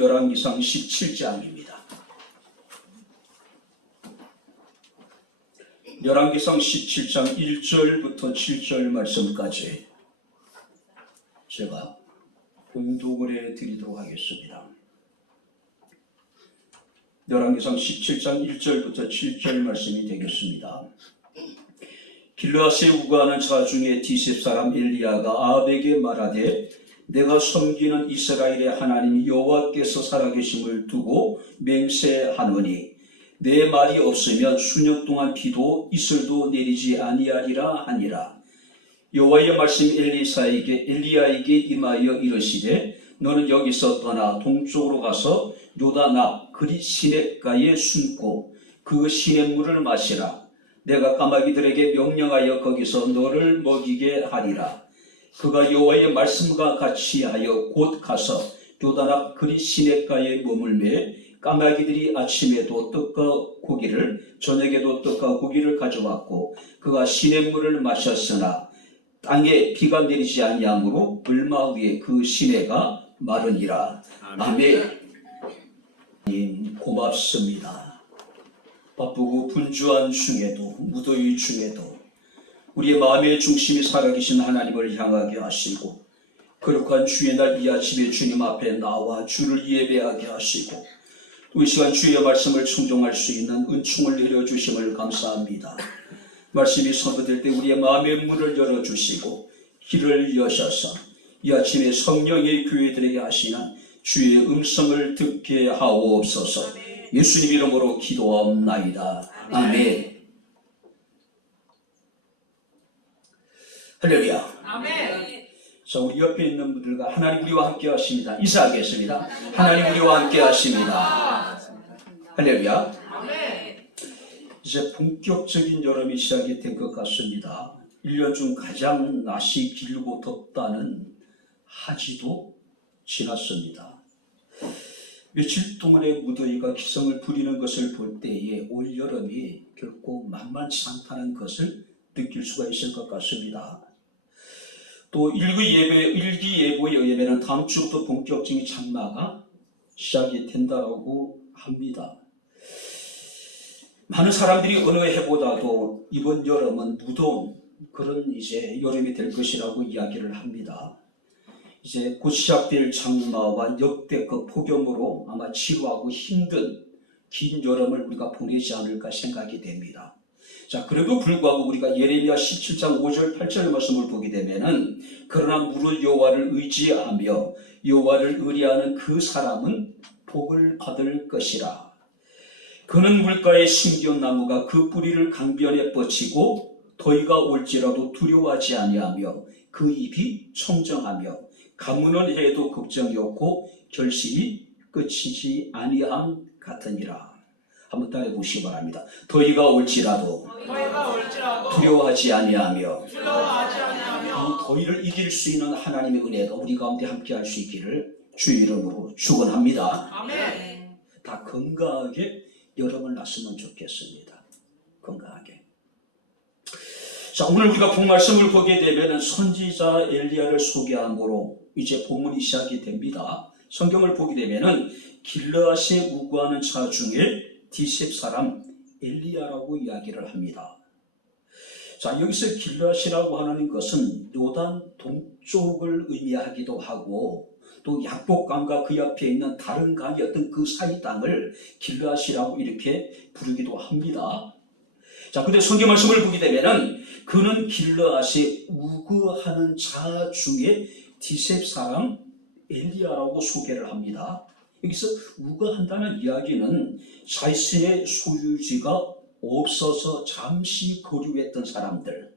열왕기상 17장입니다. 열왕기상 17장 1절부터 7절 말씀까지 제가 봉독을 해드리도록 하겠습니다. 열왕기상 17장 1절부터 7절 말씀이 되겠습니다. 길르앗에 우거하는 자 중에 디셉 사람 엘리야가 아합에게 말하되 내가 섬기는 이스라엘의 하나님 여호와께서 살아계심을 두고 맹세하노니 내 말이 없으면 수년 동안 비도 이슬도 내리지 아니하리라 하니라. 여호와의 말씀이 엘리야에게 임하여 이르시되 너는 여기서 떠나 동쪽으로 가서 요단 앞 그리 시냇가에 숨고 그 시냇물을 마시라. 내가 까마귀들에게 명령하여 거기서 너를 먹이게 하리라. 그가 여호와의 말씀과 같이 하여 곧 가서 요단 앞 그리 시냇가에 머물매 까마귀들이 아침에도 떡과 고기를 저녁에도 떡과 고기를 가져왔고 그가 시냇물을 마셨으나 땅에 비가 내리지 아니하므로 물마 위에 그 시내가 마르니라. 아멘. 하나님 고맙습니다. 바쁘고 분주한 중에도 무더위 중에도 우리의 마음의 중심이 살아계신 하나님을 향하게 하시고 거룩한 주의 날 이 아침에 주님 앞에 나와 주를 예배하게 하시고 이 시간 주의 말씀을 충족할 수 있는 은총을 내려주심을 감사합니다. 말씀이 선포될 때 우리의 마음의 문을 열어주시고 길을 여셔서 이 아침에 성령의 교회들에게 하시는 주의 음성을 듣게 하옵소서. 예수님 이름으로 기도하옵나이다. 아멘. 할렐루야. 아멘. 자, 우리 옆에 있는 분들과 하나님 우리와 함께 하십니다. 인사하겠습니다. 하나님 우리와 함께 하십니다. 할렐루야. 아멘. 이제 본격적인 여름이 시작이 된 것 같습니다. 1년 중 가장 낮이 길고 덥다는 하지도 지났습니다. 며칠 동안의 무더위가 기승을 부리는 것을 볼 때에 올 여름이 결코 만만치 않다는 것을 느낄 수가 있을 것 같습니다. 또 일기예보에 의하면 다음 주부터 본격적인 장마가 시작이 된다고 합니다. 많은 사람들이 어느 해보다도 이번 여름은 무더운 그런 이제 여름이 될 것이라고 이야기를 합니다. 이제 곧 시작될 장마와 역대급 폭염으로 아마 지루하고 힘든 긴 여름을 우리가 보내지 않을까 생각이 됩니다. 자, 그래도 불구하고 우리가 예레미야 17장 5절 8절 말씀을 보게 되면은 그러나 무릇 여호와를 의지하며 여호와를 의뢰하는 그 사람은 복을 받을 것이라. 그는 물가에 심기운 나무가 그 뿌리를 강변에 뻗치고 더위가 올지라도 두려워하지 아니하며 그 잎이 청정하며 가무는 해도 걱정이 없고 결실이 끝이지 아니함 같으니라. 한번 따라해 보시기 바랍니다. 더위가 올지라도 두려워하지 아니하며 이 더위를 이길 수 있는 하나님의 은혜가 우리 가운데 함께할 수 있기를 주의 이름으로 축원합니다. 아멘. 다 건강하게 여름을 났으면 좋겠습니다. 건강하게. 자, 오늘 우리가 본 말씀을 보게 되면 선지자 엘리야를 소개함으로 이제 본문이 시작이 됩니다. 성경을 보게 되면 길르앗에 우거하는 자 중에 디셉 사람 엘리야라고 이야기를 합니다. 자, 여기서 길르앗이라고 하는 것은 요단 동쪽을 의미하기도 하고 또 약복강과 그 옆에 있는 다른 강의 어떤 그 사이 땅을 길르앗이라고 이렇게 부르기도 합니다. 자, 근데 성경 말씀을 보게 되면은 그는 길르앗에 우거하는 자 중에 디셉 사람 엘리야라고 소개를 합니다. 여기서 우거한다는 이야기는 자신의 소유지가 없어서 잠시 거류했던 사람들,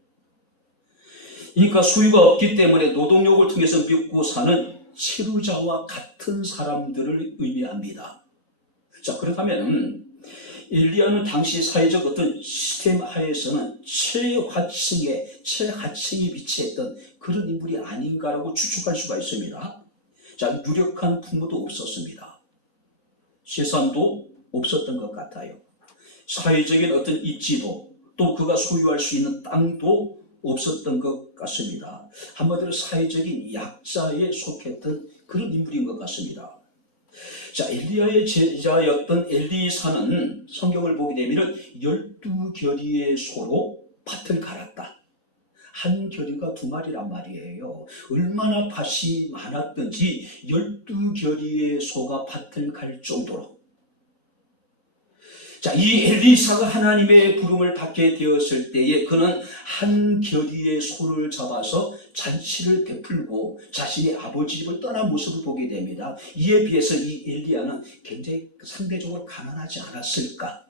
그러니까 소유가 없기 때문에 노동력을 통해서 먹고 사는 체류자와 같은 사람들을 의미합니다. 자, 그렇다면 엘리야는 당시 사회적 어떤 시스템 하에서는 최하층에 위치했던 그런 인물이 아닌가라고 추측할 수가 있습니다. 자, 유력한 부모도 없었습니다. 재산도 없었던 것 같아요. 사회적인 어떤 입지도 또 그가 소유할 수 있는 땅도 없었던 것 같습니다. 한마디로 사회적인 약자에 속했던 그런 인물인 것 같습니다. 자, 엘리야의 제자였던 엘리사는 성경을 보게 되면 12결의의 소로 밭을 갈았다. 한 결의가 2마리란 말이에요. 얼마나 밭이 많았든지 12결의의 소가 밭을 갈 정도로. 자, 이 엘리사가 하나님의 부름을 받게 되었을 때에 그는 한 결의의 소를 잡아서 잔치를 베풀고 자신의 아버지 집을 떠난 모습을 보게 됩니다. 이에 비해서 이 엘리야는 굉장히 상대적으로 가난하지 않았을까?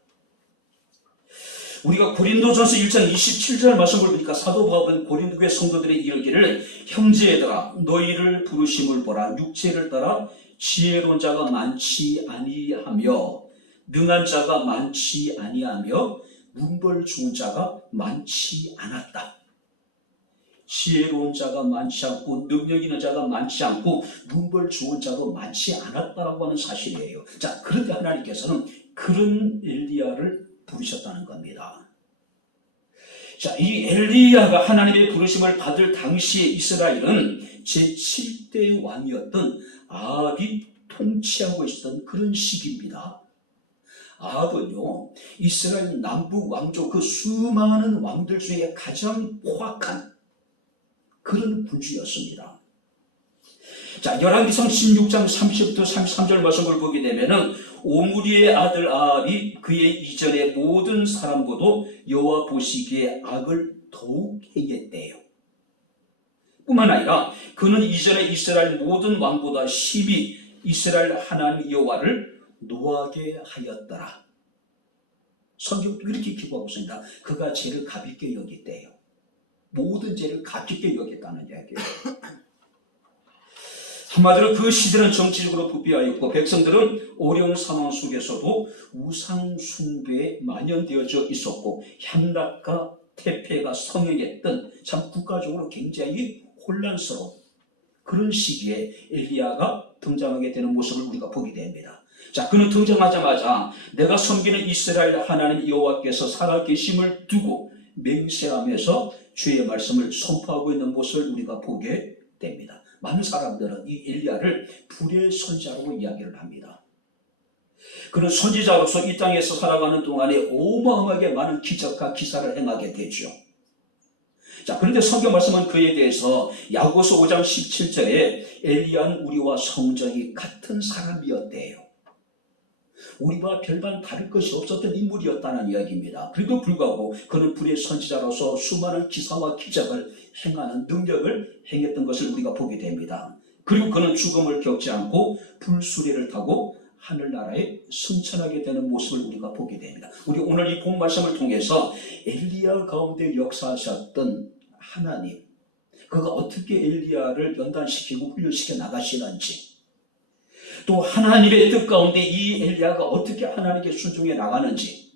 우리가 고린도전서 1장 27절 말씀을 보니까 사도 바울은 고린도교회 성도들의 이르기를 형제들아 너희를 부르심을 보라 육체를 따라 지혜로운 자가 많지 아니하며 능한 자가 많지 아니하며 문벌 좋은 자가 많지 않았다. 지혜로운 자가 많지 않고 능력 있는 자가 많지 않고 문벌 좋은 자도 많지 않았다라고 하는 사실이에요. 자, 그런데 하나님께서는 그런 엘리야를 부르셨다는 겁니다. 자, 이 엘리야가 하나님의 부르심을 받을 당시에 이스라엘은 제7대 왕이었던 아합이 통치하고 있었던 그런 시기입니다. 아합은요, 이스라엘 남북 왕조 그 수많은 왕들 중에 가장 포악한 그런 군주였습니다. 자, 열왕기상 16장 30부터 33절 말씀을 보게 되면은 오므리의 아들 아합이 그의 이전의 모든 사람보다 여호와 보시기에 악을 더욱 행했대요. 뿐만 아니라 그는 이전에 이스라엘 모든 왕보다 심히 이스라엘 하나님 여호와를 노하게 하였더라. 성경도 이렇게 기록하고 있습니다. 그가 죄를 가볍게 여겼대요. 모든 죄를 가볍게 여겼다는 이야기예요. 한마디로 그 시대는 정치적으로 부패하였고 백성들은 어려운 상황 속에서도 우상 숭배에 만연되어져 있었고 향락과 태폐가 성행했던 참 국가적으로 굉장히 혼란스러운 그런 시기에 엘리야가 등장하게 되는 모습을 우리가 보게 됩니다. 자, 그는 등장하자마자 내가 섬기는 이스라엘 하나님 여호와께서 살아계심을 두고 맹세하면서 주의 말씀을 선포하고 있는 모습을 우리가 보게 됩니다. 많은 사람들은 이 엘리야를 불의 선지자라고 이야기를 합니다. 그는 선지자로서 이 땅에서 살아가는 동안에 어마어마하게 많은 기적과 기사를 행하게 되죠. 자, 그런데 성경 말씀은 그에 대해서 야고보서 5장 17절에 엘리야는 우리와 성정이 같은 사람이었대요. 우리와 별반 다를 것이 없었던 인물이었다는 이야기입니다. 그래도 불구하고 그는 불의 선지자로서 수많은 기사와 기적을 행하는 능력을 행했던 것을 우리가 보게 됩니다. 그리고 그는 죽음을 겪지 않고 불수레를 타고 하늘나라에 승천하게 되는 모습을 우리가 보게 됩니다. 우리 오늘 이 본 말씀을 통해서 엘리야 가운데 역사하셨던 하나님, 그가 어떻게 엘리야를 연단시키고 훈련시켜 나가시는지, 또 하나님의 뜻 가운데 이 엘리야가 어떻게 하나님께 순종해 나가는지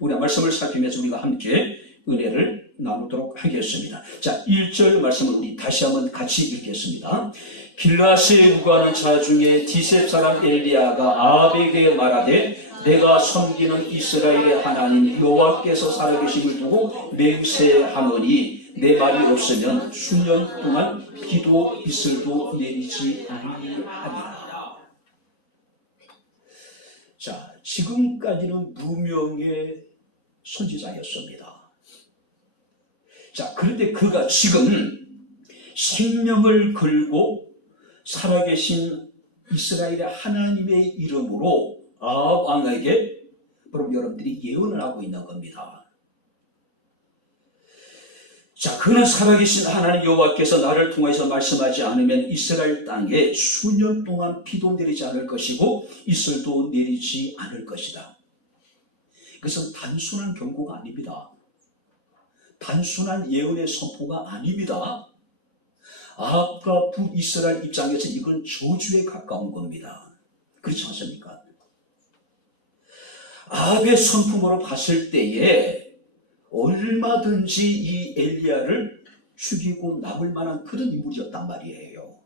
우리가 말씀을 살피면서 우리가 함께 은혜를 나누도록 하겠습니다. 자, 1절 말씀을 우리 다시 한번 같이 읽겠습니다. 길라스에 우거하는 자 중에 디셉 사람 엘리야가 아합에게 말하되 내가 섬기는 이스라엘의 하나님 여호와께서 살아계심을 두고 맹세하노니 내 말이 없으면 수년 동안 비도 이슬도 내리지 아니하리라. 자, 지금까지는 무명의 선지자였습니다. 자, 그런데 그가 지금 생명을 걸고 살아계신 이스라엘의 하나님의 이름으로 아합 왕에게 그럼 여러분들이 예언을 하고 있는 겁니다. 자, 그는 살아계신 하나님 여호와께서 나를 통해서 말씀하지 않으면 이스라엘 땅에 수년 동안 비도 내리지 않을 것이고 이슬도 내리지 않을 것이다. 그것은 단순한 경고가 아닙니다. 단순한 예언의 선포가 아닙니다. 아합과 북이스라엘 입장에서 이건 저주에 가까운 겁니다. 그렇지 않습니까? 아합의 선풍으로 봤을 때에 얼마든지 이 엘리야를 죽이고 남을 만한 그런 인물이었단 말이에요.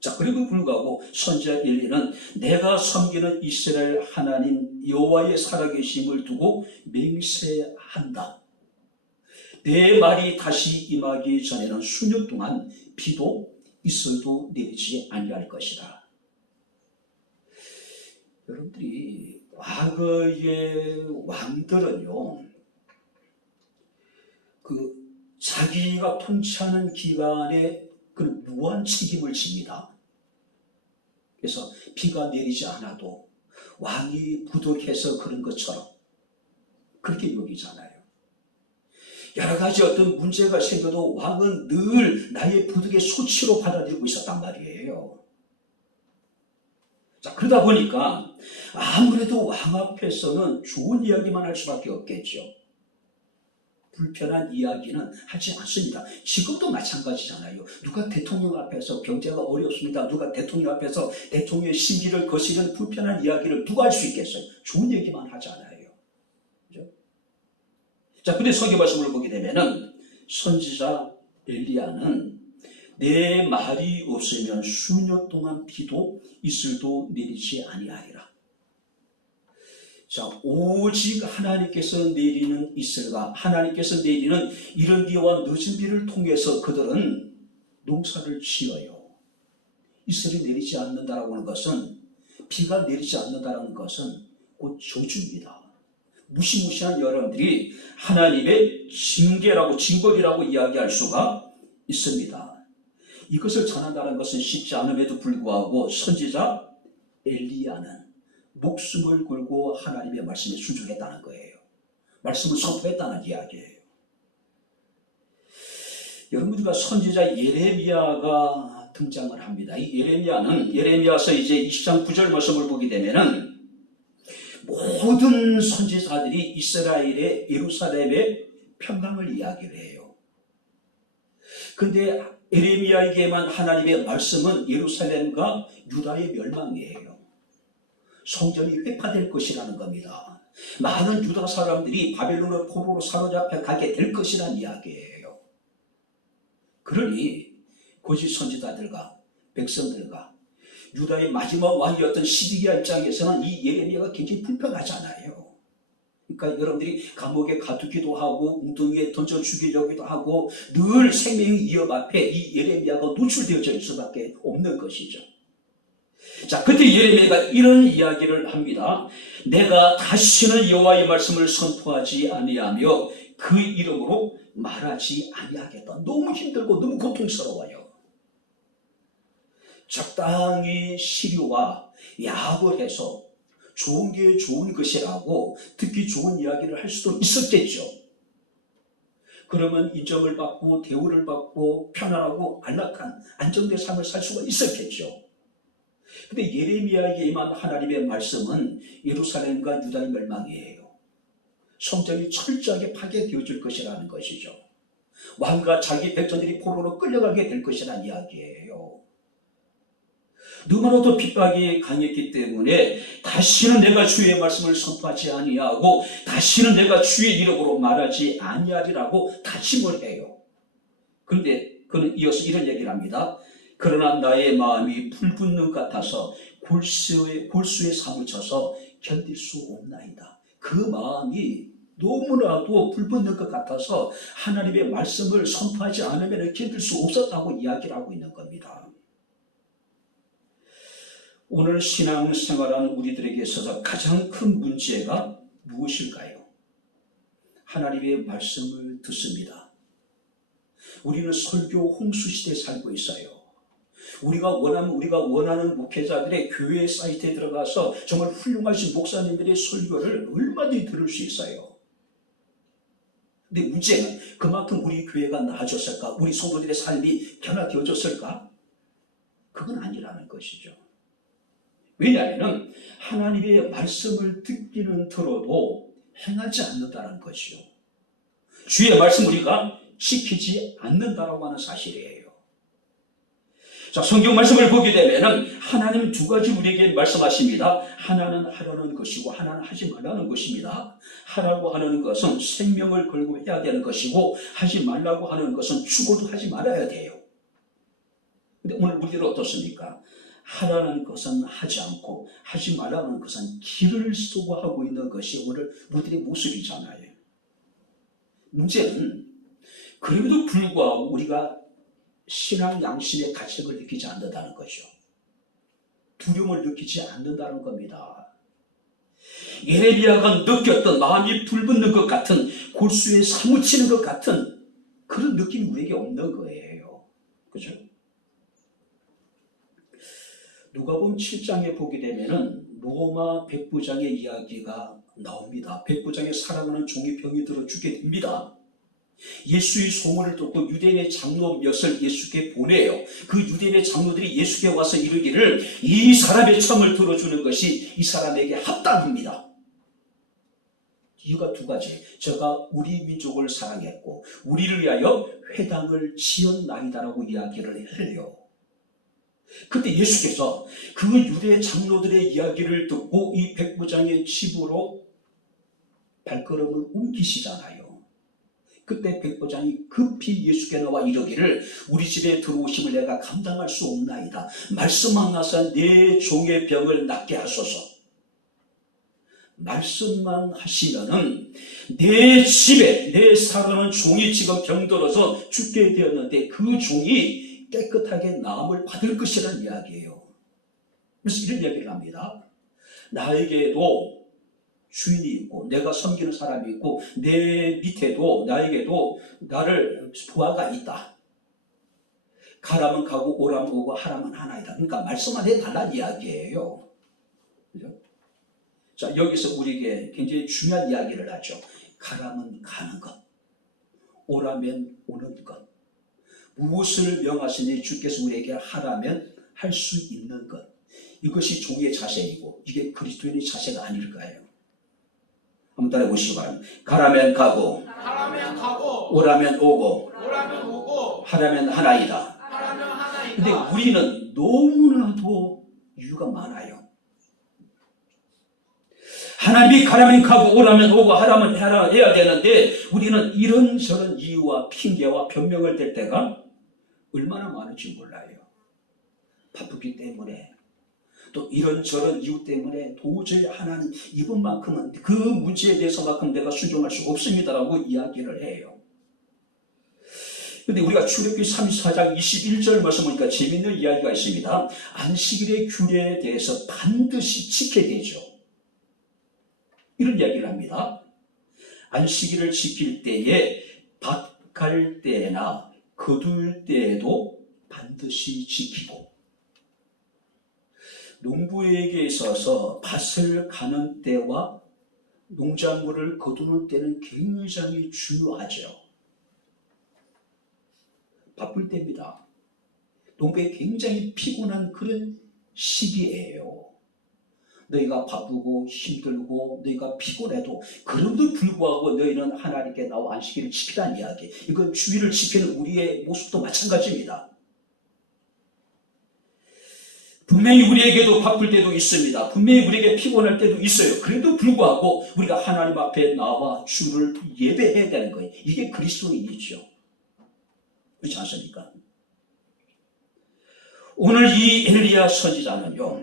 자, 그리고 불구하고 선지자 엘리야는 내가 섬기는 이스라엘 하나님 여호와의 살아계심을 두고 맹세한다. 내 말이 다시 임하기 전에는 수년 동안 비도 이슬도 내리지 아니할 것이다. 여러분들이 과거의 왕들은요, 자기가 통치하는 기간에 그 무한 책임을 집니다. 그래서 비가 내리지 않아도 왕이 부득해서 그런 것처럼 그렇게 여기잖아요. 여러 가지 어떤 문제가 생겨도 왕은 늘 나의 부득의 소치로 받아들이고 있었단 말이에요. 자, 그러다 보니까 아무래도 왕 앞에서는 좋은 이야기만 할 수밖에 없겠죠. 불편한 이야기는 하지 않습니다. 지금도 마찬가지잖아요. 누가 대통령 앞에서 경제가 어렵습니다. 누가 대통령 앞에서 대통령의 심기를 거스르는 불편한 이야기를 누가 할 수 있겠어요? 좋은 얘기만 하잖아요. 그죠? 자, 근데 성경 말씀을 보게 되면은 선지자 엘리야는 내 말이 없으면 수년 동안 비도 이슬도 내리지 아니하리라. 자, 오직 하나님께서 내리는 이슬과 하나님께서 내리는 이른 비와 늦은 비를 통해서 그들은 농사를 지어요. 이슬이 내리지 않는다라고 하는 것은, 비가 내리지 않는다라는 것은 곧 저주입니다. 무시무시한 여러분들이 하나님의 징계라고, 징벌이라고 이야기할 수가 있습니다. 이것을 전한다는 것은 쉽지 않음에도 불구하고 선지자 엘리야는 목숨을 걸고 하나님의 말씀에 순종했다는 거예요. 말씀을 선포했다는 이야기예요. 여러분들과 선지자 예레미야가 등장을 합니다. 이 예레미야는 예레미야서 이제 20장 9절 말씀을 보게 되면은 모든 선지자들이 이스라엘의 예루살렘의 평강을 이야기를 해요. 그런데 예레미야에게만 하나님의 말씀은 예루살렘과 유다의 멸망이에요. 성전이 회파될 것이라는 겁니다. 많은 유다 사람들이 바벨론의 포로로 사로잡혀 가게 될 것이라는 이야기예요. 그러니 거짓 선지자들과 백성들과 유다의 마지막 왕이었던 시드기야 입장에서는 이 예레미야가 굉장히 불편하잖아요. 그러니까 여러분들이 감옥에 가두기도 하고 웅덩이에 던져 죽이려기도 하고 늘 생명의 위협 앞에 이 예레미야가 노출되어져 있을 수밖에 없는 것이죠. 자, 그때 예레미야가 이런 이야기를 합니다. 내가 다시는 여호와의 말씀을 선포하지 아니하며 그 이름으로 말하지 아니하겠다. 너무 힘들고 너무 고통스러워요. 적당히 시류와 야합을 해서 좋은 게 좋은 것이라고 듣기 좋은 이야기를 할 수도 있었겠죠. 그러면 인정을 받고 대우를 받고 편안하고 안락한 안정된 삶을 살 수가 있었겠죠. 근데 예레미야에게 임한 하나님의 말씀은 예루살렘과 유다의 멸망이에요. 성전이 철저하게 파괴되어질 것이라는 것이죠. 왕과 자기 백성들이 포로로 끌려가게 될 것이라는 이야기예요. 너무나도 핍박이 강했기 때문에 다시는 내가 주의 말씀을 선포하지 아니하고 다시는 내가 주의 이름으로 말하지 아니하리라고 다짐을 해요. 그런데 그는 이어서 이런 얘기를 합니다. 그러나 나의 마음이 불붙는 것 같아서 골수에 사무쳐서 견딜 수 없나이다. 그 마음이 너무나도 불붙는 것 같아서 하나님의 말씀을 선포하지 않으면 견딜 수 없었다고 이야기를 하고 있는 겁니다. 오늘 신앙생활하는 우리들에게 있어서 가장 큰 문제가 무엇일까요? 하나님의 말씀을 듣습니다. 우리는 설교 홍수 시대에 살고 있어요. 우리가 원하는 목회자들의 교회 사이트에 들어가서 정말 훌륭하신 목사님들의 설교를 얼마든지 들을 수 있어요. 근데 문제는 그만큼 우리 교회가 나아졌을까? 우리 성도들의 삶이 변화되어졌을까? 그건 아니라는 것이죠. 왜냐하면 하나님의 말씀을 듣기는 들어도 행하지 않는다는 것이요. 주의 말씀 우리가 지키지 않는다라고 하는 사실이에요. 자, 성경 말씀을 보게 되면 하나님 두 가지 우리에게 말씀하십니다. 하나는 하라는 것이고 하나는 하지 말라는 것입니다. 하라고 하는 것은 생명을 걸고 해야 되는 것이고 하지 말라고 하는 것은 죽어도 하지 말아야 돼요. 근데 오늘 우리들은 어떻습니까? 하라는 것은 하지 않고 하지 말라는 것은 길을 쓰고 하고 있는 것이 오늘 우리들의 모습이잖아요. 문제는 그럼에도 불구하고 우리가 신앙 양심의 가책을 느끼지 않는다는 거죠. 두려움을 느끼지 않는다는 겁니다. 예레미야가 느꼈던 마음이 불붙는 것 같은, 골수에 사무치는 것 같은 그런 느낌이 우리에게 없는 거예요. 그죠? 누가복음 7장에 보게 되면은 로마 백부장의 이야기가 나옵니다. 백부장의 사랑하는 종이 병이 들어 죽게 됩니다. 예수의 소문을 듣고 유대인의 장로 몇을 예수께 보내요. 그 유대인의 장로들이 예수께 와서 이르기를 이 사람의 청을 들어주는 것이 이 사람에게 합당합니다. 이유가 두 가지. 저가 우리 민족을 사랑했고 우리를 위하여 회당을 지었나이다라고 이야기를 해요. 그때 예수께서 그 유대 장로들의 이야기를 듣고 이 백부장의 집으로 발걸음을 옮기시잖아요. 그때 백부장이 급히 예수께 나와 이르기를 우리 집에 들어오심을 내가 감당할 수 없나이다. 말씀만 하사 내 종의 병을 낫게 하소서. 말씀만 하시면은 내 집에 내 사랑하는 종이 지금 병들어서 죽게 되었는데 그 종이 깨끗하게 나음을 받을 것이라는 이야기예요. 그래서 이런 이야기를 합니다. 나에게도 주인이 있고 내가 섬기는 사람이 있고 내 밑에도 나에게도 나를 부하가 있다. 가라면 가고 오라면 오고 하라면 하나이다. 그러니까 말씀만 해달라는 이야기예요. 그죠? 자, 여기서 우리에게 굉장히 중요한 이야기를 하죠. 가라면 가는 것, 오라면 오는 것. 무엇을 명하시니 주께서 우리에게 하라면 할 수 있는 것. 이것이 종의 자세이고 이게 그리스도인의 자세가 아닐까요? 한번 따라해 보시기 바랍니다. 가라면 가고, 오라면 오고, 하라면 하나이다. 근데 우리는 너무나도 이유가 많아요. 하나님이 가라면 가고 오라면 오고 하라면 해야 되는데 우리는 이런저런 이유와 핑계와 변명을 댈 때가 얼마나 많은지 몰라요. 바쁘기 때문에 또 이런저런 이유 때문에 도저히 하나님 이번만큼은 그 문제에 대해서만큼 내가 순종할 수 없습니다라고 이야기를 해요. 그런데 우리가 출애굽기 34장 21절 말씀 보니까 재미있는 이야기가 있습니다. 안식일의 규례에 대해서 반드시 지켜야 되죠. 이런 이야기를 합니다. 안식일을 지킬 때에 밭 갈 때나 거둘 때에도 반드시 지키고 농부에게 있어서 밭을 가는 때와 농작물을 거두는 때는 굉장히 중요하죠. 바쁠 때입니다. 농부에 굉장히 피곤한 그런 시기예요. 너희가 바쁘고 힘들고 너희가 피곤해도 그럼에도 불구하고 너희는 하나님께 나와 안식일을 지키라는 이야기. 이건 주의를 지키는 우리의 모습도 마찬가지입니다. 분명히 우리에게도 바쁠 때도 있습니다. 분명히 우리에게 피곤할 때도 있어요. 그래도 불구하고 우리가 하나님 앞에 나와 주를 예배해야 되는 거예요. 이게 그리스도인이죠. 그렇지 않습니까? 오늘 이 엘리야 선지자는요,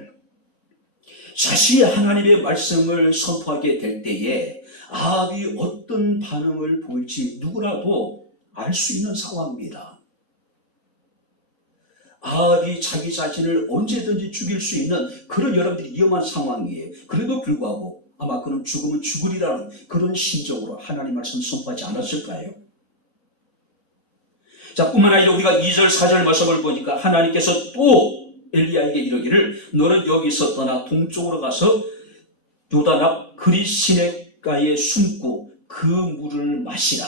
자신이 하나님의 말씀을 선포하게 될 때에 아합이 어떤 반응을 보일지 누구라도 알 수 있는 상황입니다. 아합이 자기 자신을 언제든지 죽일 수 있는 그런 여러분들이 위험한 상황이에요. 그래도 불구하고 아마 그는 죽으면 죽으리라는 그런 심정으로 하나님 말씀을 선포하지 않았을까요? 자, 뿐만 아니라 우리가 2절 4절 말씀을 보니까 하나님께서 또 엘리야에게 이르기를 너는 여기서 떠나 동쪽으로 가서 요단 앞 그릿 시냇가에 숨고 그 물을 마시라.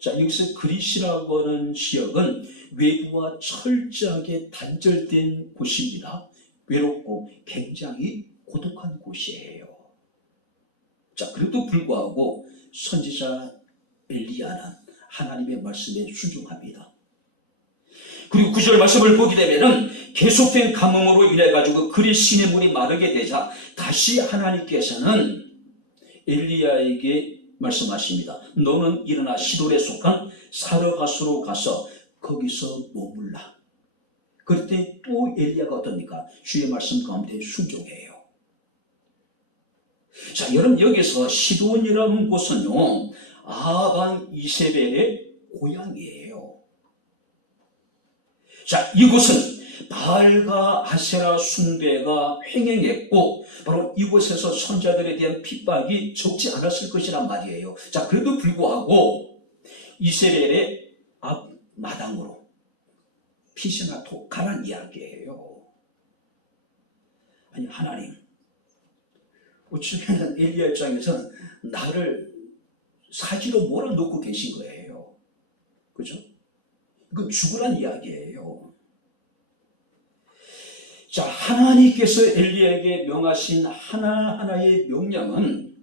자, 여기서 그릿이라고 하는 지역은 외부와 철저하게 단절된 곳입니다. 외롭고 굉장히 고독한 곳이에요. 자, 그래도 불구하고 선지자 엘리야는 하나님의 말씀에 순종합니다. 그리고 9절 말씀을 보게 되면은 계속된 가뭄으로 인해 가지고 그릿 시냇물이 마르게 되자 다시 하나님께서는 엘리야에게 말씀하십니다. 너는 일어나 시돈에 속한 사르밧으로 가서 거기서 머물라. 그때 또 엘리야가 어떻습니까? 주의 말씀 가운데 순종해요. 자, 여러분 여기서 시돈이라는 곳은요, 아합 이세벨의 고향이에요. 자, 이곳은 바알과 아세라 숭배가 횡행했고 바로 이곳에서 선자들에 대한 핍박이 적지 않았을 것이란 말이에요. 자, 그래도 불구하고 이스라엘의 앞마당으로 피시나토 가란 이야기예요. 아니, 하나님, 어쩌면 엘리야 입장에서는 나를 사지로 몰아놓고 계신 거예요. 그죠? 이건 죽으란 이야기예요. 자, 하나님께서 엘리야에게 명하신 하나하나의 명령은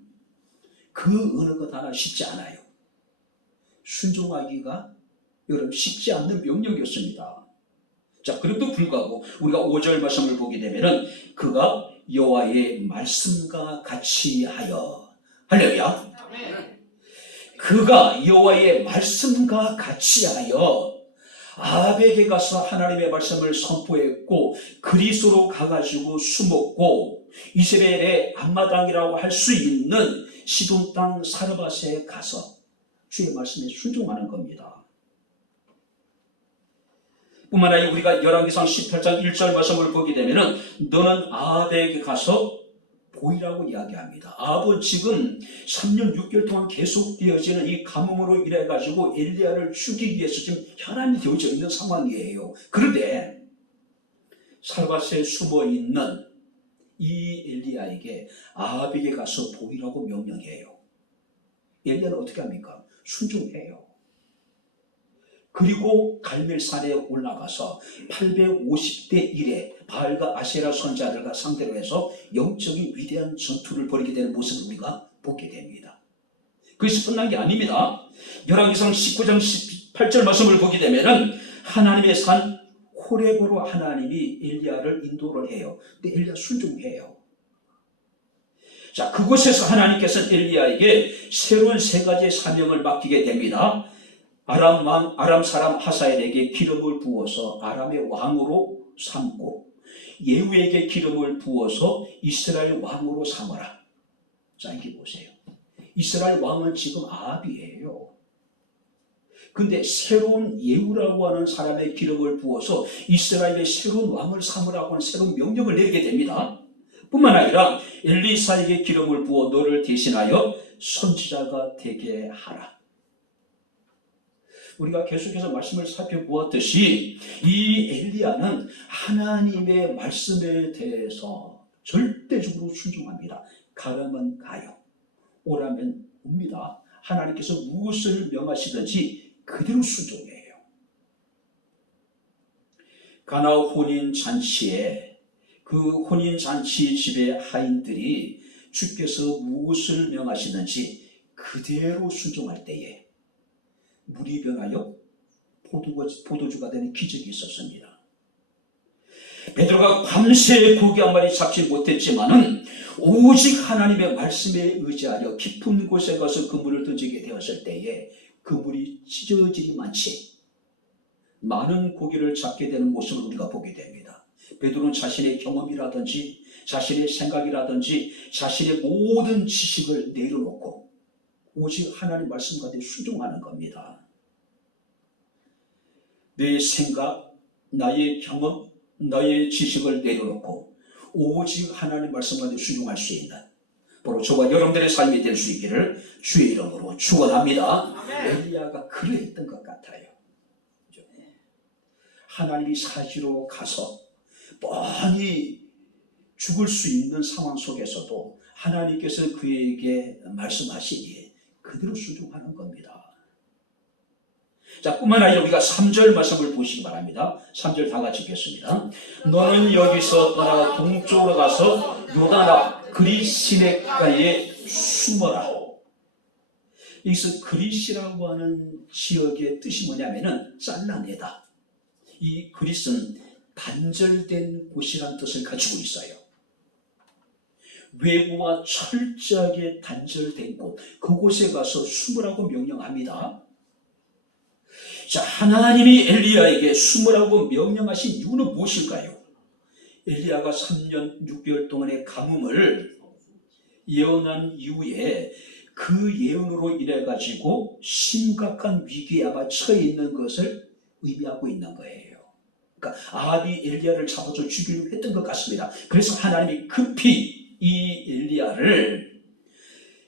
그 어느 것 하나 쉽지 않아요. 순종하기가 여러분 쉽지 않는 명령이었습니다. 자, 그래도 불구하고 우리가 5절 말씀을 보게 되면은 그가 여호와의 말씀과 같이 하여, 할렐루야. 그가 여호와의 말씀과 같이 하여 아벡에 가서 하나님의 말씀을 선포했고 그리스로 가가지고 숨었고 이스라엘의 앞마당이라고 할 수 있는 시돈 땅 사르밧에 가서 주의 말씀에 순종하는 겁니다. 뿐만 아니라 우리가 열왕기상 18장 1절 말씀을 보게 되면은 너는 아벡에 가서 보이라고 이야기합니다. 아합은 지금 3년 6개월 동안 계속되어지는 이 가뭄으로 인해 가지고 엘리야를 죽이기 위해서 지금 혈안이 되어져 있는 상황이에요. 그런데 사르밧에 숨어 있는 이 엘리야에게 아합에게 가서 보이라고 명령해요. 엘리야는 어떻게 합니까? 순종해요. 그리고 갈멜산에 올라가서 850대 1에 바알과 아세라 선자들과 상대로 해서 영적인 위대한 전투를 벌이게 되는 모습을 우리가 보게 됩니다. 그것이 끝난 게 아닙니다. 열왕기상 19장 18절 말씀을 보게 되면은 하나님의 산 호렙으로 하나님이 엘리야를 인도를 해요. 근데 엘리야 순종해요. 자, 그곳에서 하나님께서 엘리야에게 새로운 세 가지의 사명을 맡기게 됩니다. 아람 사람 하사엘에게 기름을 부어서 아람의 왕으로 삼고 예후에게 기름을 부어서 이스라엘 왕으로 삼으라. 자, 이게 보세요. 이스라엘 왕은 지금 아합이에요. 근데 새로운 예후라고 하는 사람의 기름을 부어서 이스라엘의 새로운 왕을 삼으라고 하는 새로운 명령을 내리게 됩니다. 뿐만 아니라 엘리사에게 기름을 부어 너를 대신하여 선지자가 되게 하라. 우리가 계속해서 말씀을 살펴보았듯이 이 엘리야는 하나님의 말씀에 대해서 절대적으로 순종합니다. 가라면 가요, 오라면 옵니다. 하나님께서 무엇을 명하시든지 그대로 순종해요. 가나 혼인잔치에 그 혼인잔치 집의 하인들이 주께서 무엇을 명하시는지 그대로 순종할 때에 물이 변하여 포도주가 되는 기적이 있었습니다. 베드로가 밤새 고기 한 마리 잡지 못했지만은 오직 하나님의 말씀에 의지하여 깊은 곳에 가서 그물을 던지게 되었을 때에 그물이 찢어지기만치 많은 고기를 잡게 되는 모습을 우리가 보게 됩니다. 베드로는 자신의 경험이라든지 자신의 생각이라든지 자신의 모든 지식을 내려놓고 오직 하나님 말씀 가운데 순종하는 겁니다. 내 생각, 나의 경험, 나의 지식을 내려놓고 오직 하나님 말씀 가운데 순종할 수 있는 바로 저와 여러분들의 삶이 될 수 있기를 주의 이름으로 축원합니다. 엘리야가 그러했던 것 같아요. 하나님이 사지로 가서 뻔히 죽을 수 있는 상황 속에서도 하나님께서 그에게 말씀하시니 그대로 순종하는 겁니다. 자, 뿐만 아니라 우리가 3절 말씀을 보시기 바랍니다. 3절 다 같이 읽겠습니다. 너는 여기서 떠나 동쪽으로 가서 요단 앞 그리시네가에 숨어라. 여기서 그리시라고 하는 지역의 뜻이 뭐냐면은 잘라내다. 이 그리스는 단절된 곳이라는 뜻을 가지고 있어요. 외부와 철저하게 단절된 곳, 그곳에 가서 숨으라고 명령합니다. 자, 하나님이 엘리야에게 숨으라고 명령하신 이유는 무엇일까요? 엘리야가 3년 6개월 동안의 가뭄을 예언한 이후에 그 예언으로 인해 가지고 심각한 위기에 아마 처해 있는 것을 의미하고 있는 거예요. 그러니까 아합이 엘리야를 잡아서 죽이려고 했던 것 같습니다. 그래서 하나님이 급히 이 엘리야를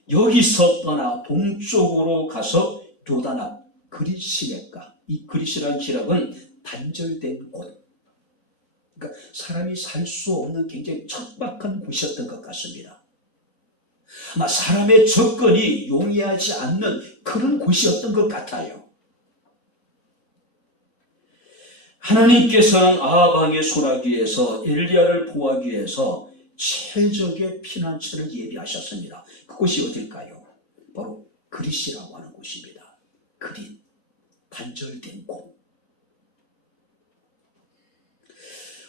여기서 떠나 동쪽으로 가서 요단 앞 그릿시내가, 이 그릿이라는 지역은 단절된 곳, 그러니까 사람이 살 수 없는 굉장히 척박한 곳이었던 것 같습니다. 아마 사람의 접근이 용이하지 않는 그런 곳이었던 것 같아요. 하나님께서는 아합 왕의 손하기 위해서 엘리야를 보호하기 위해서 최적의 피난처를 예비하셨습니다. 그곳이 어딜까요? 바로 그릿이라고 하는 곳입니다. 그릿, 단절된 곳.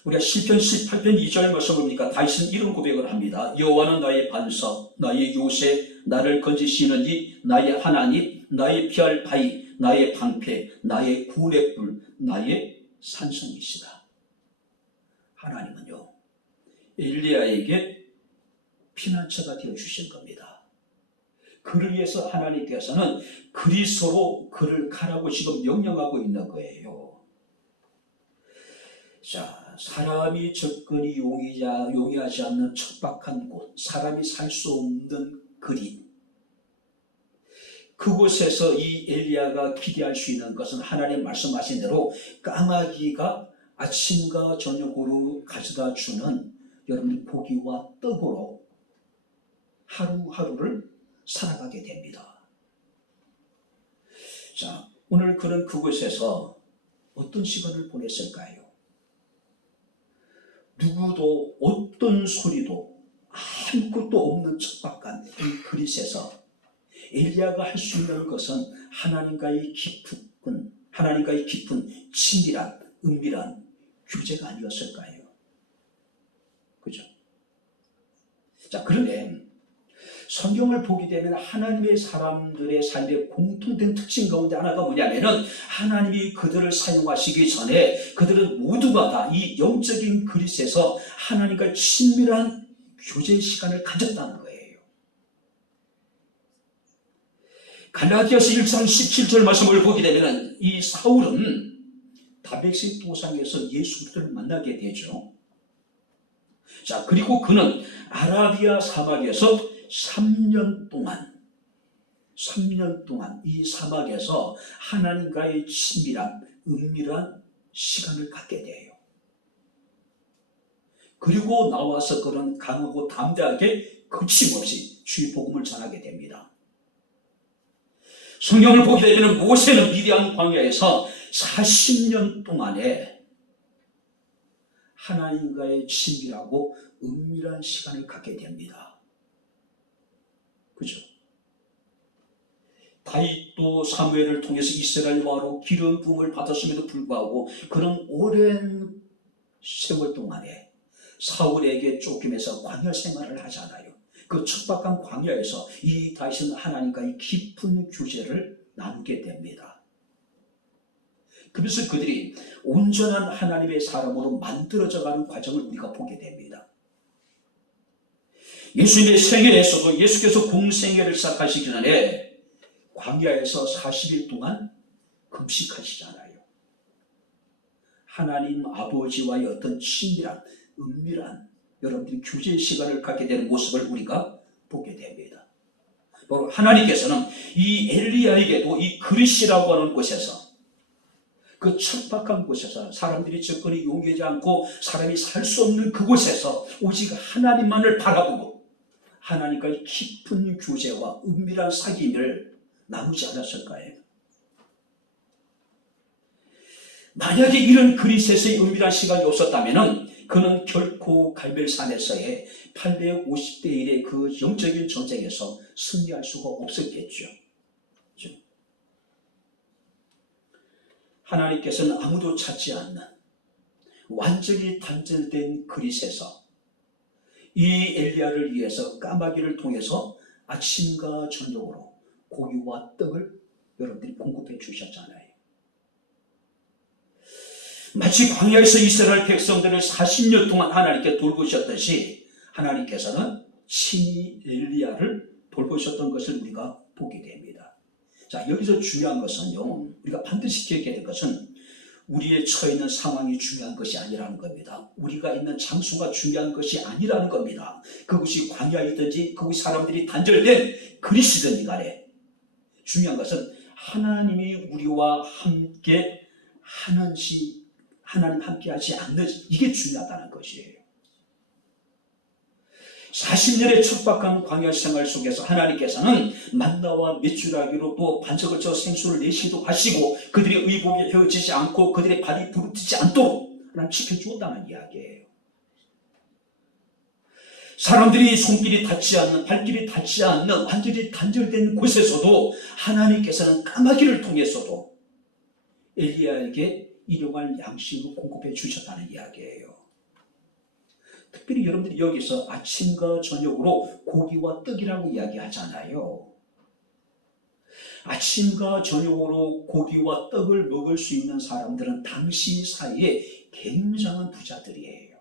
우리가 시편 18편 2절 말씀 보니까 다윗은 이런 고백을 합니다. 여호와는 나의 반석, 나의 요새, 나를 건지시는 이 나의 하나님, 나의 피할 바위, 나의 방패, 나의 구원의 뿔, 나의 산성이시다. 하나님은요, 엘리야에게 피난처가 되어주신 겁니다. 그를 위해서 하나님께서는 그리스도로 그를 가라고 지금 명령하고 있는 거예요. 자, 사람이 접근이 용이하지 않는 척박한 곳, 사람이 살 수 없는 그릿, 그곳에서 이 엘리야가 기대할 수 있는 것은 하나님 말씀하신 대로 까마귀가 아침과 저녁으로 가져다 주는 여러분의 고기와 떡으로 하루하루를 살아가게 됩니다. 자, 오늘 그런 그곳에서 어떤 시간을 보냈을까요? 누구도 어떤 소리도 아무것도 없는 척박한 이 그릿에서 엘리야가 할 수 있는 것은 하나님과의 깊은 친밀한 은밀한 교제가 아니었을까요? 그죠? 자, 그런데 성경을 보게 되면 하나님의 사람들의 삶의 공통된 특징 가운데 하나가 뭐냐면은 하나님이 그들을 사용하시기 전에 그들은 모두가 다 이 영적인 그릿에서 하나님과 친밀한 교제 시간을 가졌다는 거예요. 갈라디아서 1장 17절 말씀을 보게 되면 이 사울은 다메섹 도상에서 예수 그리스도를 만나게 되죠. 자, 그리고 그는 아라비아 사막에서 3년 동안 이 사막에서 하나님과의 친밀한 은밀한 시간을 갖게 돼요. 그리고 나와서 그는 강하고 담대하게 거침없이 주의 복음을 전하게 됩니다. 성경을 보게 되면 모세는 미디안 광야에서 40년 동안에 하나님과의 친밀하고 은밀한 시간을 갖게 됩니다. 그죠? 다윗도 사무엘을 통해서 이스라엘 왕으로 기름 부음을 받았음에도 불구하고 그런 오랜 세월 동안에 사울에게 쫓기면서 광야 생활을 하잖아요. 그 척박한 광야에서 이 다윗은 하나님과의 깊은 교제를 나누게 됩니다. 그래서 그들이 온전한 하나님의 사람으로 만들어져가는 과정을 우리가 보게 됩니다. 예수님의 생애에서도 예수께서 공생애를 시작하시기 전에 광야에서 40일 동안 금식하시잖아요. 하나님 아버지와의 어떤 친밀한 은밀한 여러분들이 교제의 시간을 갖게 되는 모습을 우리가 보게 됩니다. 바로 하나님께서는 이 엘리야에게도 이 그릿이라고 하는 곳에서, 그 척박한 곳에서, 사람들이 접근이 용이하지 않고 사람이 살 수 없는 그곳에서 오직 하나님만을 바라보고 하나님과의 깊은 교제와 은밀한 사귐을 나누지 않았을까요? 만약에 이런 그릿에서의 은밀한 시간이 없었다면 그는 결코 갈멜산에서의 850대 1의 그 영적인 전쟁에서 승리할 수가 없었겠죠. 하나님께서는 아무도 찾지 않는 완전히 단절된 그릿에서 이 엘리야를 위해서 까마귀를 통해서 아침과 저녁으로 고기와 떡을 여러분들이 공급해 주셨잖아요. 마치 광야에서 이스라엘 백성들을 40년 동안 하나님께 돌보셨듯이 하나님께서는 친히 엘리야를 돌보셨던 것을 우리가 보게 됩니다. 자, 여기서 중요한 것은요, 우리가 반드시 기억해야 될 것은 우리의 처해 있는 상황이 중요한 것이 아니라는 겁니다. 우리가 있는 장소가 중요한 것이 아니라는 겁니다. 그것이 광야이든지 그것이 사람들이 단절된 그리스든지 간에 중요한 것은 하나님이 우리와 함께 하는지 하나님 함께 하지 않는지, 이게 중요하다는 것이에요. 40년의 척박한 광야 생활 속에서 하나님께서는 만나와 메추라기로 또 반석을 쳐 생수를 내시도 하시고 그들의 의복이 헤어지지 않고 그들의 발이 부르트지 않도록 하나님 지켜주었다는 이야기예요. 사람들이 손길이 닿지 않는, 발길이 닿지 않는 완전히 단절된 곳에서도 하나님께서는 까마귀를 통해서도 엘리야에게 일용할 양식을 공급해 주셨다는 이야기예요. 특별히 여러분들이 여기서 아침과 저녁으로 고기와 떡이라고 이야기하잖아요. 아침과 저녁으로 고기와 떡을 먹을 수 있는 사람들은 당시 사이에 굉장한 부자들이에요.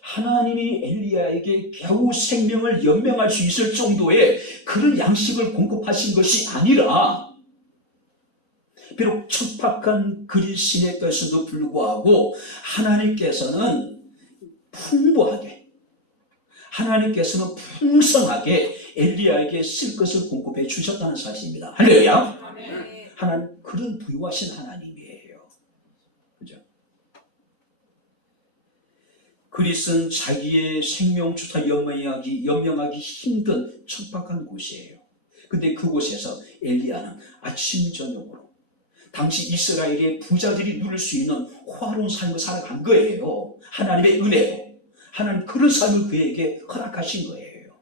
하나님이 엘리야에게 겨우 생명을 연명할 수 있을 정도의 그런 양식을 공급하신 것이 아니라, 비록 척박한 그리스인의 것에도 불구하고 하나님께서는 풍부하게, 하나님께서는 풍성하게 엘리야에게 쓸 것을 공급해 주셨다는 사실입니다. 할렐루야. 네. 하나님, 그런 부유하신 하나님이에요. 그죠? 그리스는 자기의 생명조차 연명하기 힘든 척박한 곳이에요. 근데 그곳에서 엘리야는 아침 저녁으로 당시 이스라엘의 부자들이 누릴 수 있는 호화로운 삶을 살아간 거예요. 하나님의 은혜로. 하나님 그런 삶을 그에게 허락하신 거예요.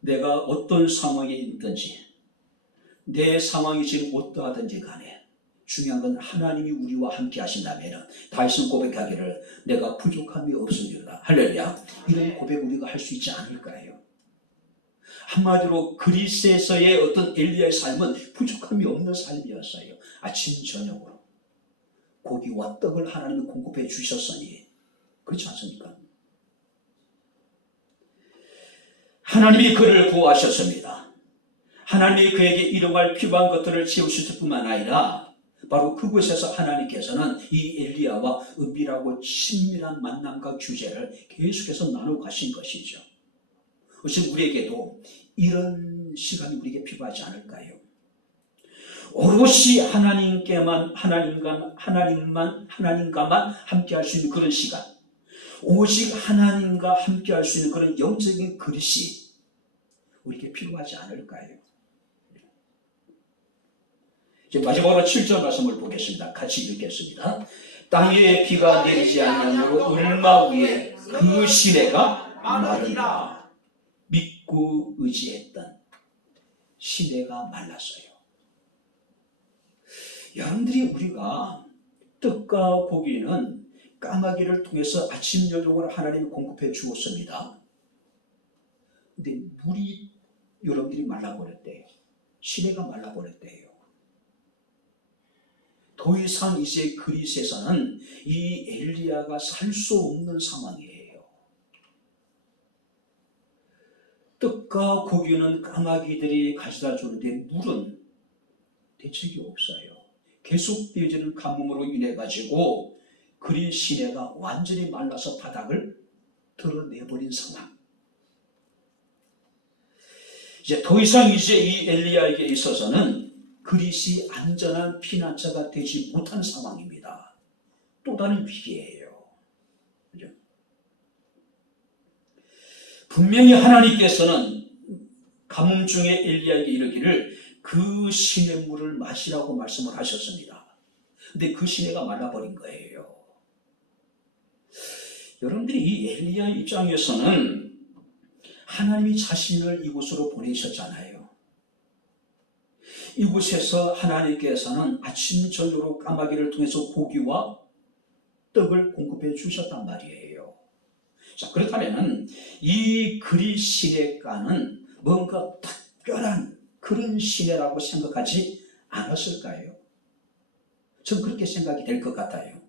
내가 어떤 상황에 있든지, 내 상황이 지금 어떠하든지 간에 중요한 건 하나님이 우리와 함께 하신다면 다윗은 고백하기를 내가 부족함이 없습니다. 할렐루야. 이런 고백 우리가 할 수 있지 않을까요? 한마디로 그리스에서의 어떤 엘리야의 삶은 부족함이 없는 삶이었어요. 아침 저녁으로 고기와 떡을 하나님이 공급해 주셨으니, 그렇지 않습니까? 하나님이 그를 구하셨습니다. 하나님이 그에게 일용할 필요한 것들을 채우실 뿐만 아니라 바로 그곳에서 하나님께서는 이 엘리야와 은밀하고 친밀한 만남과 교제를 계속해서 나누어 가신 것이죠. 그것은 우리에게도 이런 시간이 우리에게 필요하지 않을까요? 오롯이 하나님과만 함께 할 수 있는 그런 시간, 오직 하나님과 함께 할 수 있는 그런 영적인 그릇이 우리에게 필요하지 않을까요? 이제 마지막으로 7절 말씀을 보겠습니다. 같이 읽겠습니다. 땅에 비가 내리지 않으므로 을마 위에 그 시내가 마른다. 믿고 의지했던 시내가 말랐어요. 여러분들이, 우리가 떡과 고기는 까마귀를 통해서 아침 저녁으로 하나님이 공급해 주었습니다. 근데 물이 여러분들이 말라버렸대요. 시내가 말라버렸대요. 더 이상 이제 그리스에서는 이 엘리야가 살 수 없는 상황이에요. 떡과 고기는 까마귀들이 가져다 주는데 물은 대책이 없어요. 계속되어지는 가뭄으로 인해 가지고 그린 시내가 완전히 말라서 바닥을 드러내버린 상황. 이제 더 이상 이제 이 엘리야에게 있어서는 그릿이 안전한 피난처가 되지 못한 상황입니다. 또 다른 위기예요. 그죠? 분명히 하나님께서는 가뭄 중에 엘리야에게 이르기를 그 시냇물을 마시라고 말씀을 하셨습니다. 근데 그 시내가 말라버린 거예요. 여러분들이 이 엘리야 입장에서는 하나님이 자신을 이곳으로 보내셨잖아요. 이곳에서 하나님께서는 아침 저녁으로 까마귀를 통해서 고기와 떡을 공급해 주셨단 말이에요. 자, 그렇다면 이 그릿 시내가는 뭔가 특별한 그런 시내라고 생각하지 않았을까요? 전 그렇게 생각이 될 것 같아요.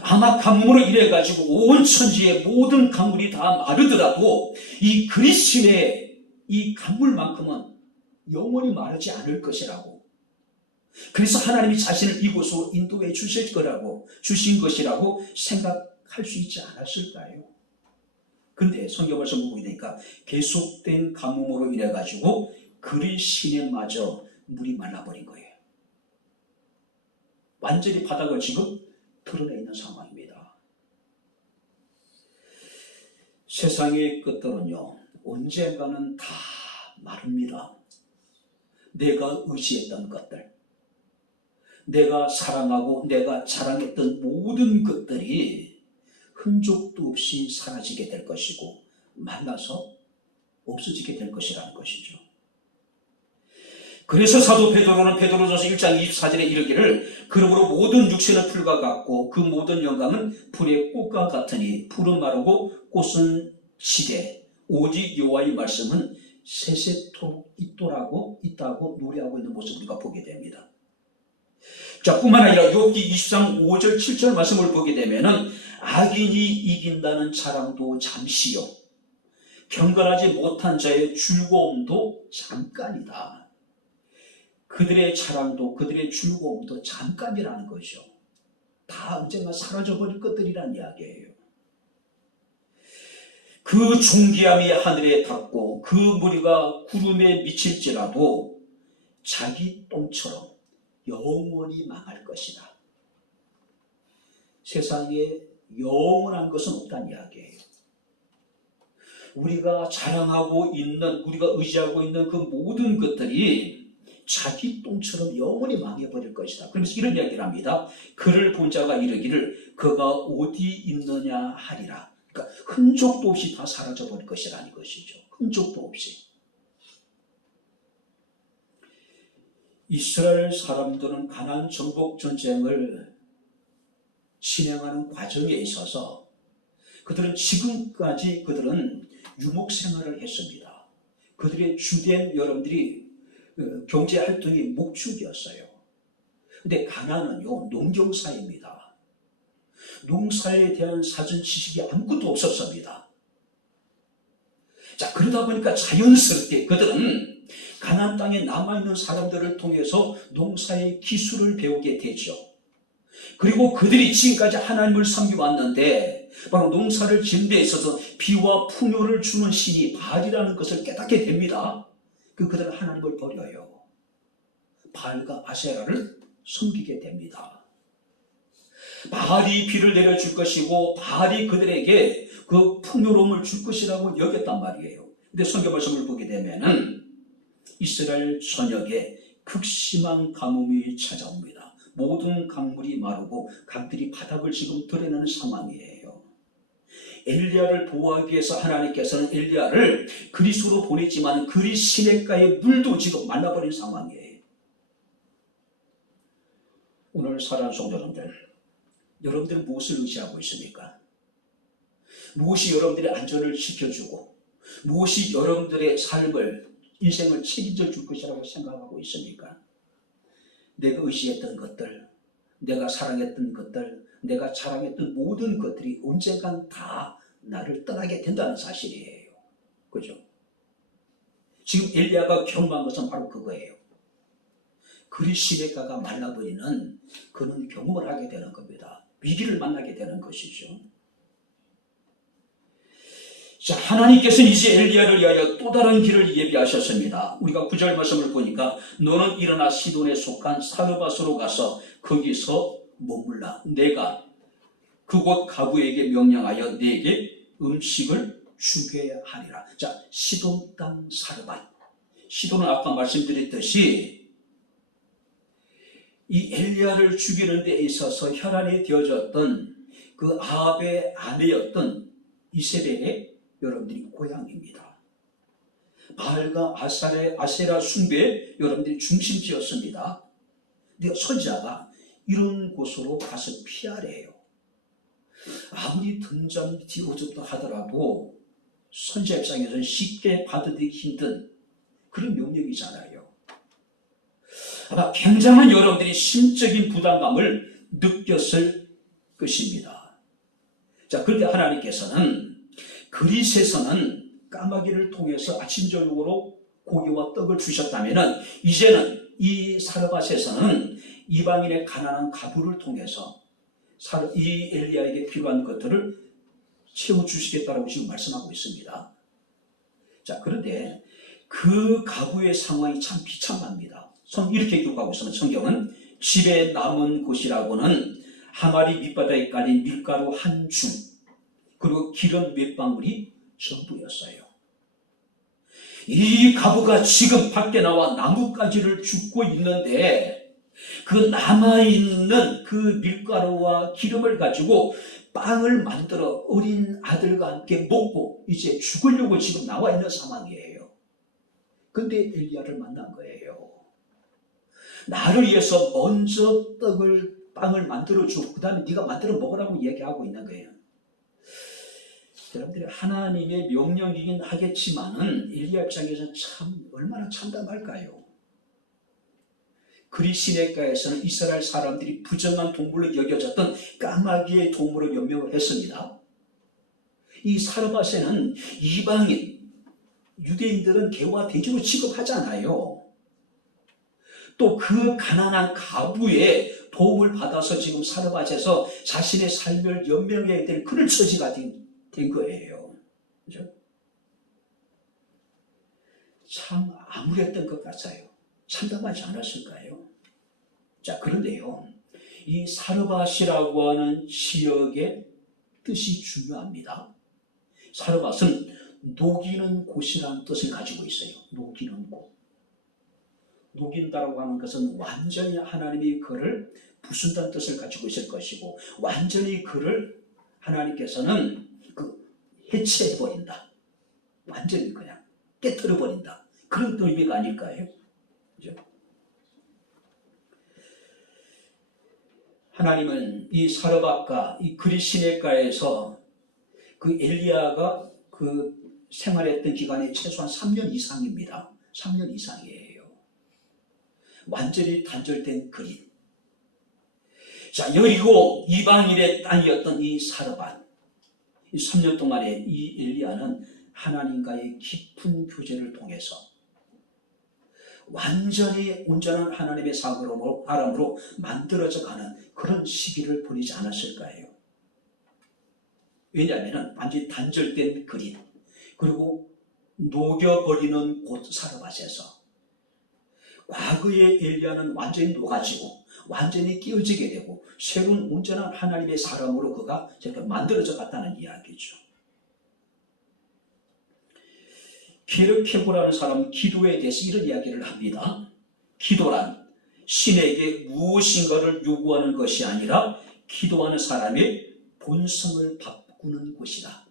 아마 가뭄으로 인해 가지고 온 천지의 모든 강물이 다 마르더라도 이 그릿 시내의 이 강물만큼은 영원히 말하지 않을 것이라고. 그래서 하나님이 자신을 이곳으로 인도해 주신 것이라고 생각할 수 있지 않았을까요? 근데 성경 말씀을 보게 되니까 계속된 가뭄으로 인해 가지고 그리 시내마저 물이 말라버린 거예요. 완전히 바닥을 지금 드러내 있는 상황입니다. 세상의 것들은요, 언젠가는 다 마릅니다. 내가 의지했던 것들, 내가 사랑하고 내가 자랑했던 모든 것들이 흔적도 없이 사라지게 될 것이고 말라서 없어지게 될 것이라는 것이죠. 그래서 사도 베드로는 베드로전서 1장 24절에 이르기를 그러므로 모든 육체는 풀과 같고 그 모든 영광은 불의 꽃과 같으니 풀은 마르고 꽃은 시대 오직 여호와의 말씀은 세세토록 있다고 노래하고 있는 모습을 우리가 보게 됩니다. 자, 뿐만 아니라 욥기 20장 5절 7절 말씀을 보게 되면은 악인이 이긴다는 자랑도 잠시요 경건하지 못한 자의 즐거움도 잠깐이다. 그들의 자랑도 그들의 즐거움도 잠깐이라는 거죠. 다 언젠가 사라져버릴 것들이란 이야기예요. 그 존귀함이 하늘에 닿고 그 무리가 구름에 미칠지라도 자기 똥처럼 영원히 망할 것이다. 세상에 영원한 것은 없다는 이야기예요. 우리가 자랑하고 있는, 우리가 의지하고 있는 그 모든 것들이 자기 똥처럼 영원히 망해버릴 것이다. 그러면서 이런 이야기를 합니다. 그를 본 자가 이르기를 그가 어디 있느냐 하리라. 그러니까 흔적도 없이 다 사라져버릴 것이라는 것이죠. 흔적도 없이. 이스라엘 사람들은 가나안 정복 전쟁을 진행하는 과정에 있어서 그들은 지금까지 유목 생활을 했습니다. 그들의 주된 여러분들이 경제 활동이 목축이었어요. 근데 가나안은요 농경사입니다. 농사에 대한 사전 지식이 아무것도 없었습니다. 자, 그러다 보니까 자연스럽게 그들은 가나안 땅에 남아있는 사람들을 통해서 농사의 기술을 배우게 되죠. 그리고 그들이 지금까지 하나님을 섬겨왔는데 바로 농사를 짓는 데 있어서 비와 풍요를 주는 신이 바알이라는 것을 깨닫게 됩니다. 그들은 하나님을 버려요. 바알과 아세라를 섬기게 됩니다. 바알이 비를 내려줄 것이고 바알이 그들에게 그 풍요로움을 줄 것이라고 여겼단 말이에요. 근데 성경 말씀을 보게 되면은 이스라엘 전역에 극심한 가뭄이 찾아옵니다. 모든 강물이 마르고 강들이 바닥을 지금 드러내는 상황이에요. 엘리야를 보호하기 위해서 하나님께서는 엘리야를 그리스로 보냈지만 그리 시냇가의 물도 지금 말라버린 상황이에요. 오늘 사랑하는 성도님들, 여러분들은 무엇을 의지하고 있습니까? 무엇이 여러분들의 안전을 지켜주고 무엇이 여러분들의 인생을 책임져 줄 것이라고 생각하고 있습니까? 내가 의지했던 것들, 내가 사랑했던 것들, 내가 자랑했던 모든 것들이 언젠간 다 나를 떠나게 된다는 사실이에요. 그죠? 지금 엘리야가 경험한 것은 바로 그거예요. 그리 시냇가가 말라버리는 그런 경험을 하게 되는 겁니다. 위기를 만나게 되는 것이죠. 자, 하나님께서는 이제 엘리야를 위하여 또 다른 길을 예비하셨습니다. 우리가 9절 말씀을 보니까 너는 일어나 시돈에 속한 사르밧으로 가서 거기서 머물라. 내가 그곳 가부에게 명령하여 네게 음식을 주게 하리라. 자, 시돈 땅 사르밧. 시돈은 아까 말씀드렸듯이 이 엘리야를 죽이는 데 있어서 혈안이 되어졌던 그 아합의 아내였던 이세벨의 여러분들이 고향입니다. 바알과 아세라 숭배의 여러분들이 중심지였습니다. 근데 선지자가 이런 곳으로 가서 피하래요. 아무리 등잔이 어둡다 하더라도 선지자 입장에서는 쉽게 받아들이기 힘든 그런 명령이잖아요. 아마 굉장한 여러분들이 심적인 부담감을 느꼈을 것입니다. 자, 그런데 하나님께서는 그릿에서는 까마귀를 통해서 아침 저녁으로 고기와 떡을 주셨다면 이제는 이 사르밧에서는 이방인의 가난한 가부를 통해서 이 엘리야에게 필요한 것들을 채워주시겠다라고 지금 말씀하고 있습니다. 자, 그런데 그 가부의 상황이 참 비참합니다. 이렇게 기록하고 있으면 성경은 집에 남은 것이라고는 항아리 밑바닥에 깔린 밀가루 한 줌, 그리고 기름 몇 방울이 전부였어요. 이 가부가 지금 밖에 나와 나뭇가지를 줍고 있는데 그 남아있는 그 밀가루와 기름을 가지고 빵을 만들어 어린 아들과 함께 먹고 이제 죽으려고 지금 나와 있는 상황이에요. 근데 엘리야를 만난 거예요. 나를 위해서 먼저 빵을 만들어주고 그 다음에 네가 만들어 먹으라고 얘기하고 있는 거예요. 여러분들이 하나님의 명령이긴 하겠지만은 엘리야 입장에서는 참 얼마나 참담할까요? 그리 시내가에서는 이스라엘 사람들이 부정한 동물로 여겨졌던 까마귀의 동물을 연명을 했습니다. 이 사르밧에는 이방인, 유대인들은 개와 돼지로 취급하잖아요. 또 그 가난한 가부의 도움을 받아서 지금 사르밧에서 자신의 삶을 연명해야 될 그런 처지가 된 거예요. 그죠? 참 암울했던 것 같아요. 참담하지 않았을까요? 자, 그런데요, 이 사르밧이라고 하는 지역의 뜻이 중요합니다. 사르밧은 녹이는 곳이라는 뜻을 가지고 있어요. 녹이는 곳. 녹인다라고 하는 것은 완전히 하나님이 그를 부순다는 뜻을 가지고 있을 것이고, 완전히 그를 하나님께서는 해체해버린다. 완전히 그냥 깨트려버린다. 그런 의미가 아닐까요? 그죠? 하나님은 이 사르밧과 이 그리 시내가에서 그 엘리야가 그 생활했던 기간이 최소한 3년 이상입니다. 3년 이상이에요. 완전히 단절된 그림. 자, 여리고 이방인의 땅이었던 이 사르밧, 이 3년 동안에 이 엘리야는 하나님과의 깊은 교제를 통해서 완전히 온전한 하나님의 사람으로 만들어져 가는 그런 시기를 보내지 않았을까요? 왜냐하면 완전히 단절된 그림, 그리고 녹여버리는 곳 사르밧에서 과거의 엘리야는 완전히 녹아지고 완전히 끼어지게 되고 새로운 온전한 하나님의 사람으로 그가 저렇게 만들어져 갔다는 이야기죠. 게르케고라는 사람은 기도에 대해서 이런 이야기를 합니다. 기도란 신에게 무엇인가를 요구하는 것이 아니라 기도하는 사람의 본성을 바꾸는 것이다.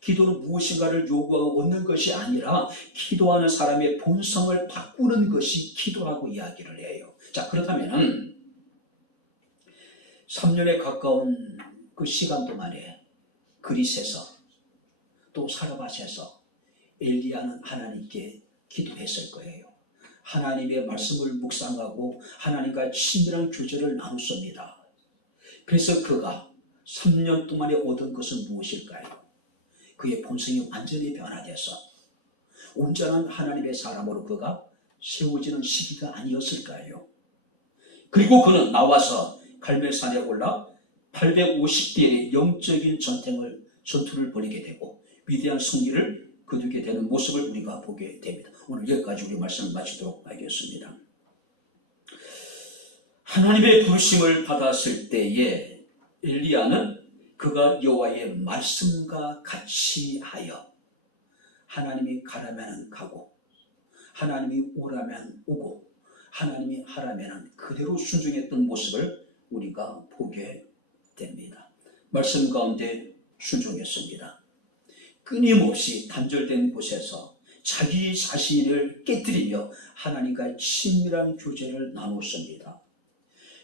기도는 무엇인가를 요구하고 얻는 것이 아니라 기도하는 사람의 본성을 바꾸는 것이 기도라고 이야기를 해요. 자, 그렇다면 3년에 가까운 그 시간 동안에 그릿에서 또 사르밧에서 엘리야는 하나님께 기도했을 거예요. 하나님의 말씀을 묵상하고 하나님과 친밀한 교제를 나눴습니다. 그래서 그가 3년 동안에 얻은 것은 무엇일까요? 그의 본성이 완전히 변화돼서 온전한 하나님의 사람으로 그가 세워지는 시기가 아니었을까요? 그리고 그는 나와서 갈멜산에 올라 850대의 영적인 전투를 벌이게 되고 위대한 승리를 거두게 되는 모습을 우리가 보게 됩니다. 오늘 여기까지 우리 말씀을 마치도록 하겠습니다. 하나님의 부르심을 받았을 때에 엘리야는 그가 여호와의 말씀과 같이 하여 하나님이 가라면 가고 하나님이 오라면 오고 하나님이 하라면 그대로 순종했던 모습을 우리가 보게 됩니다. 말씀 가운데 순종했습니다. 끊임없이 단절된 곳에서 자기 자신을 깨뜨리며 하나님과 친밀한 교제를 나눴습니다.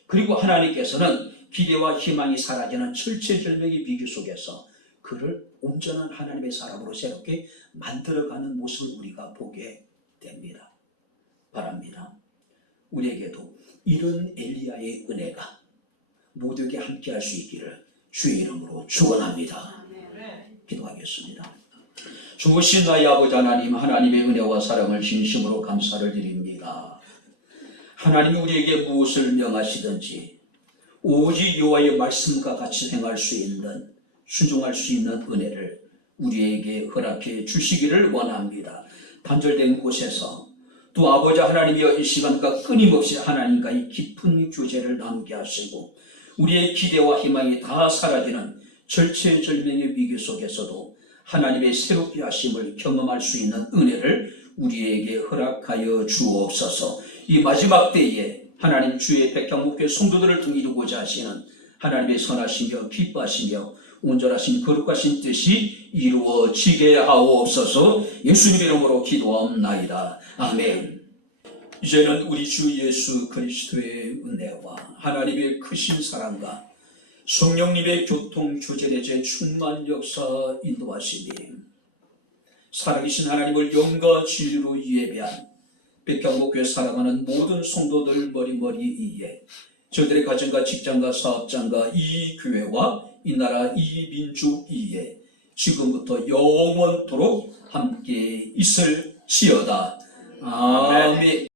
그리고 하나님께서는 기대와 희망이 사라지는 철체절명의 위기 속에서 그를 온전한 하나님의 사람으로 새롭게 만들어가는 모습을 우리가 보게 됩니다. 바랍니다. 우리에게도 이런 엘리야의 은혜가 모두에게 함께할 수 있기를 주의 이름으로 축원합니다. 기도하겠습니다. 좋으신 나의 아버지 하나님, 하나님의 은혜와 사랑을 진심으로 감사를 드립니다. 하나님이 우리에게 무엇을 명하시든지 오직 여호와의 말씀과 같이 행할 수 있는, 순종할 수 있는 은혜를 우리에게 허락해 주시기를 원합니다. 단절된 곳에서 또 아버지 하나님이여 이 시간과 끊임없이 하나님과의 깊은 교제를 나누게 하시고 우리의 기대와 희망이 다 사라지는 절체절명의 위기 속에서도 하나님의 새롭게 하심을 경험할 수 있는 은혜를 우리에게 허락하여 주옵소서. 이 마지막 때에 하나님 주의 백향목회 성도들을 등이루고자 하시는 하나님의 선하시며 기뻐하시며 온전하신 거룩하신 뜻이 이루어지게 하옵소서. 예수님의 이름으로 기도하옵나이다. 아멘. 이제는 우리 주 예수 그리스도의 은혜와 하나님의 크신 사랑과 성령님의 교통교제의 충만 역사 인도하시니 살아계신 하나님을 영과 진리로 예배한 백향목교회 사랑하는 모든 성도들 머리머리 위에 저들의 가정과 직장과 사업장과 이 교회와 이 나라 이 민족 위에 지금부터 영원토록 함께 있을지어다. 아멘.